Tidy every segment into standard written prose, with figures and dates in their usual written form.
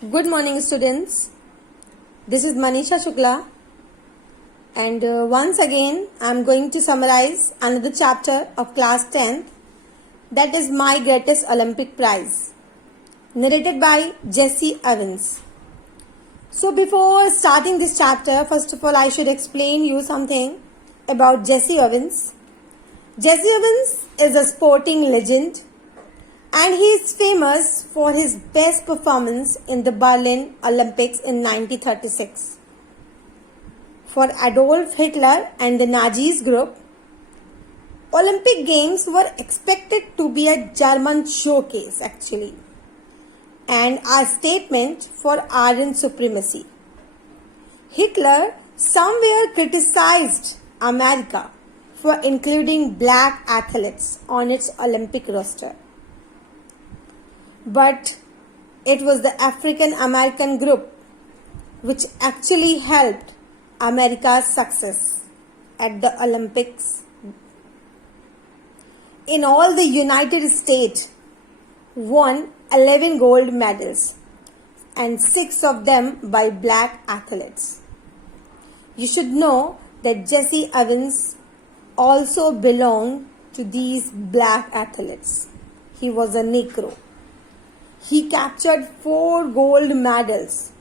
Good morning, students. This is Manisha Shukla, and once again, I am going to summarize another chapter of class 10th, that is My Greatest Olympic Prize, narrated by Jesse Evans. So, before starting this chapter, first of all, I should explain you something about Jesse Evans. Jesse Evans is a sporting legend, and he is famous for his best performance in the Berlin Olympics in 1936. For Adolf Hitler and the Nazis group, Olympic Games were expected to be a German showcase actually, and a statement for Aryan supremacy. Hitler somewhere criticized America for including black athletes on its Olympic roster. But it was the African American group which actually helped America's success at the Olympics. In all, the United States won 11 gold medals and 6 of them by black athletes. You should know that Jesse Evans also belonged to these black athletes. He was a Negro. He captured 4 gold medals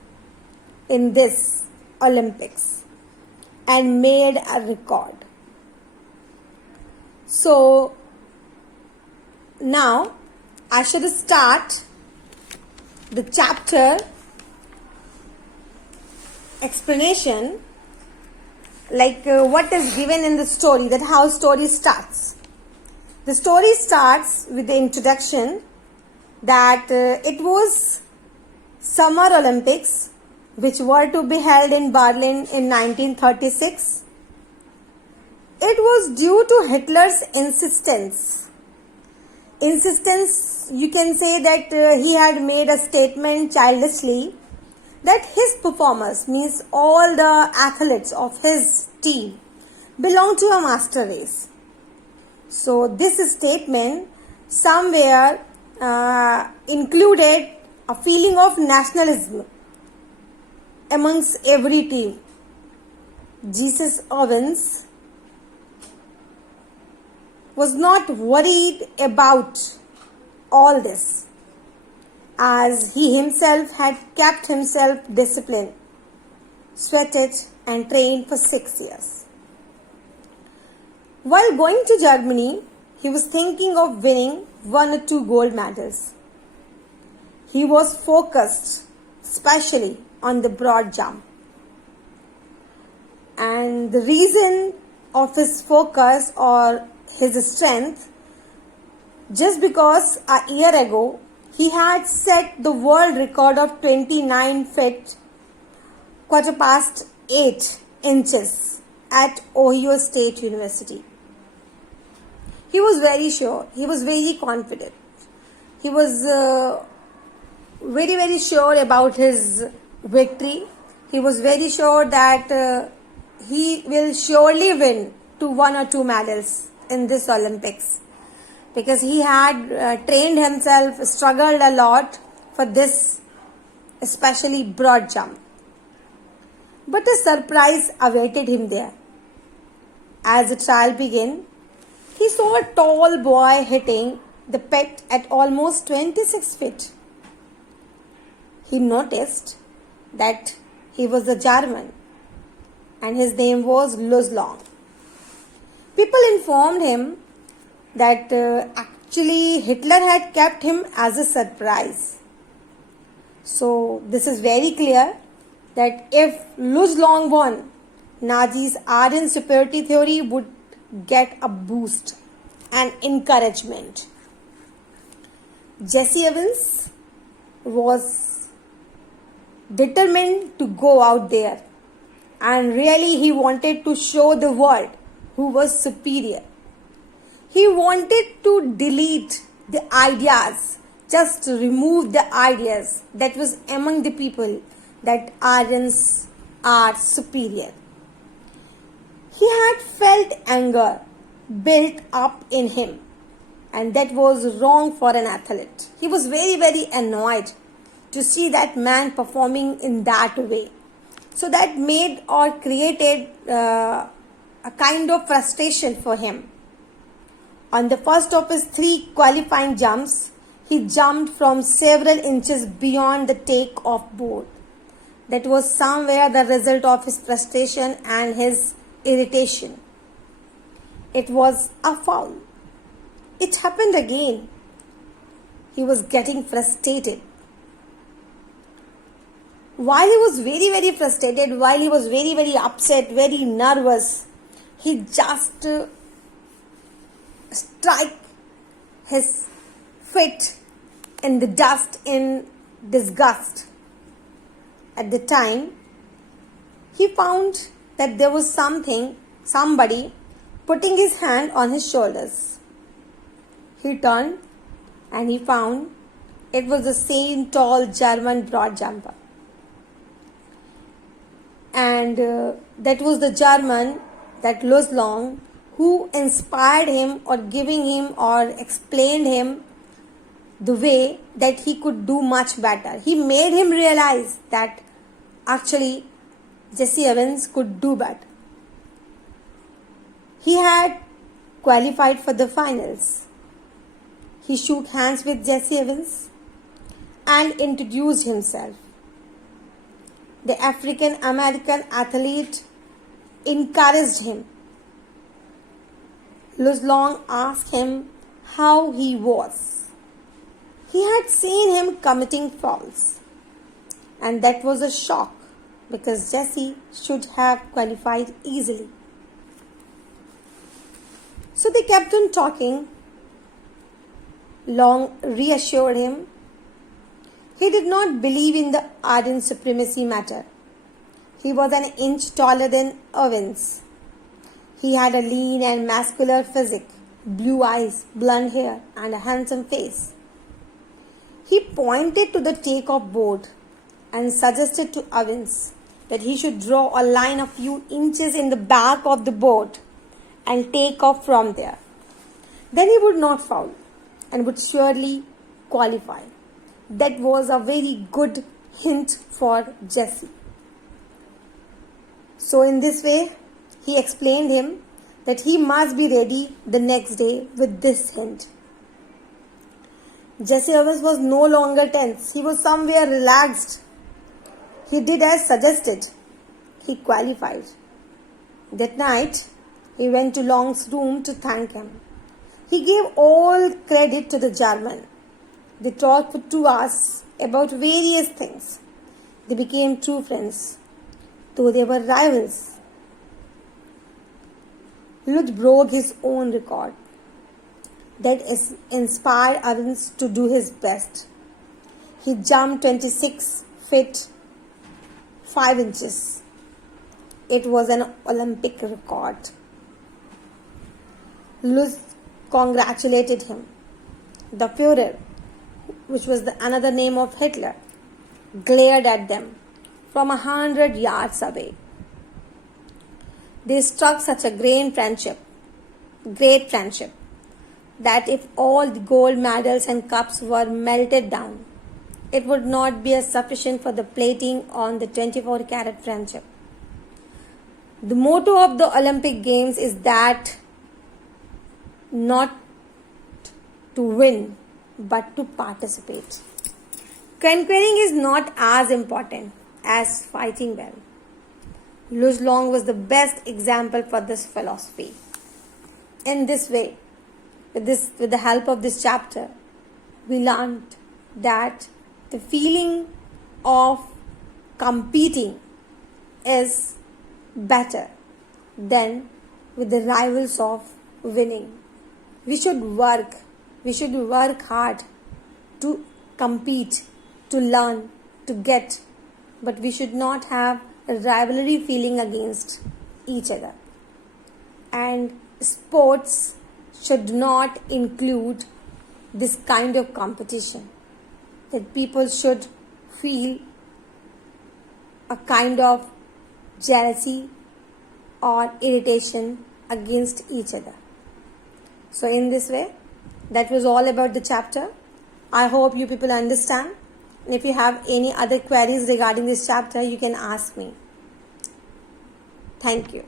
in this Olympics and made a record. So now I should start the chapter explanation, like what is given in the story, that how story starts. The story starts with the introduction that it was Summer Olympics which were to be held in Berlin in 1936. It was due to Hitler's insistence. You can say that he had made a statement childishly that his performers, means all the athletes of his team, belong to a master race. So this statement somewhere included a feeling of nationalism amongst every team. Jesse Evans was not worried about all this, as he himself had kept himself disciplined, sweated and trained for 6 years. While going to Germany, he was thinking of winning 1 or 2 gold medals. He was focused especially on the broad jump. And the reason of his focus or his strength, just because a year ago he had set the world record of 29 feet quarter past 8 inches at Ohio State University. He was very sure, he was very confident, he was very sure about his victory. He was very sure that he will surely win 1 or 2 medals in this Olympics, because he had trained himself, struggled a lot for this, especially broad jump. But a surprise awaited him there. As the trial began, he saw a tall boy hitting the pit at almost 26 feet. He noticed that he was a German and his name was Luz Long. People informed him that actually Hitler had kept him as a surprise. So this is very clear that if Luz Long won, Nazis' Aryan superiority theory would get a boost and encouragement. Jesse Evans was determined to go out there, and really he wanted to show the world who was superior. He wanted to delete the ideas, just remove the ideas that was among the people that Aryans are superior. He had felt anger built up in him, and that was wrong for an athlete. He was very annoyed to see that man performing in that way. So that made or created a kind of frustration for him. On the first of his 3 qualifying jumps, he jumped from several inches beyond the take-off board. That was somewhere the result of his frustration and his irritation. It was a foul. It happened again. He was getting frustrated. While he was very, very frustrated, while he was very, very upset, very nervous, he just struck his feet in the dust in disgust. At the time, he found that there was somebody putting his hand on his shoulders. He turned and he found it was the same tall German broad jumper. And that was the German, that Luz Long, who inspired him or giving him or explained him the way that he could do much better. He made him realize that actually Jesse Owens could do better. He had qualified for the finals. He shook hands with Jesse Owens and introduced himself. The African American athlete encouraged him. Luz Long asked him how he was. He had seen him committing fouls, and that was a shock because Jesse should have qualified easily. So they kept on talking. Long reassured him. He did not believe in the Arden supremacy matter. He was an inch taller than Owens. He had a lean and muscular physique, blue eyes, blonde hair, and a handsome face. He pointed to the takeoff board and suggested to Owens that he should draw a line a few inches in the back of the board and take off from there. Then he would not foul and would surely qualify. That was a very good hint for Jesse. So in this way, he explained him that he must be ready the next day with this hint. Jesse Owens was no longer tense. He was somewhere relaxed. He did as suggested. He qualified. That night, he went to Long's room to thank him. He gave all credit to the German. They talked for 2 hours about various things. They became true friends, though they were rivals. Luz broke his own record. That inspired Owens to do his best. He jumped 26 feet 5 inches. It was an Olympic record. Luz congratulated him. The Führer, which was another name of Hitler, glared at them from 100 yards away. They struck such a great friendship, that if all the gold medals and cups were melted down, it would not be sufficient for the plating on the 24-carat friendship. The motto of the Olympic Games is that not to win, but to participate. Conquering is not as important as fighting well. Luz Long was the best example for this philosophy. In this way, with the help of this chapter, we learned that the feeling of competing is better than with the rivals of winning. We should work hard to compete, to learn, to get, but we should not have a rivalry feeling against each other. And sports should not include this kind of competition, that people should feel a kind of jealousy or irritation against each other. So in this way, that was all about the chapter. I hope you people understand. And if you have any other queries regarding this chapter, you can ask me. Thank you.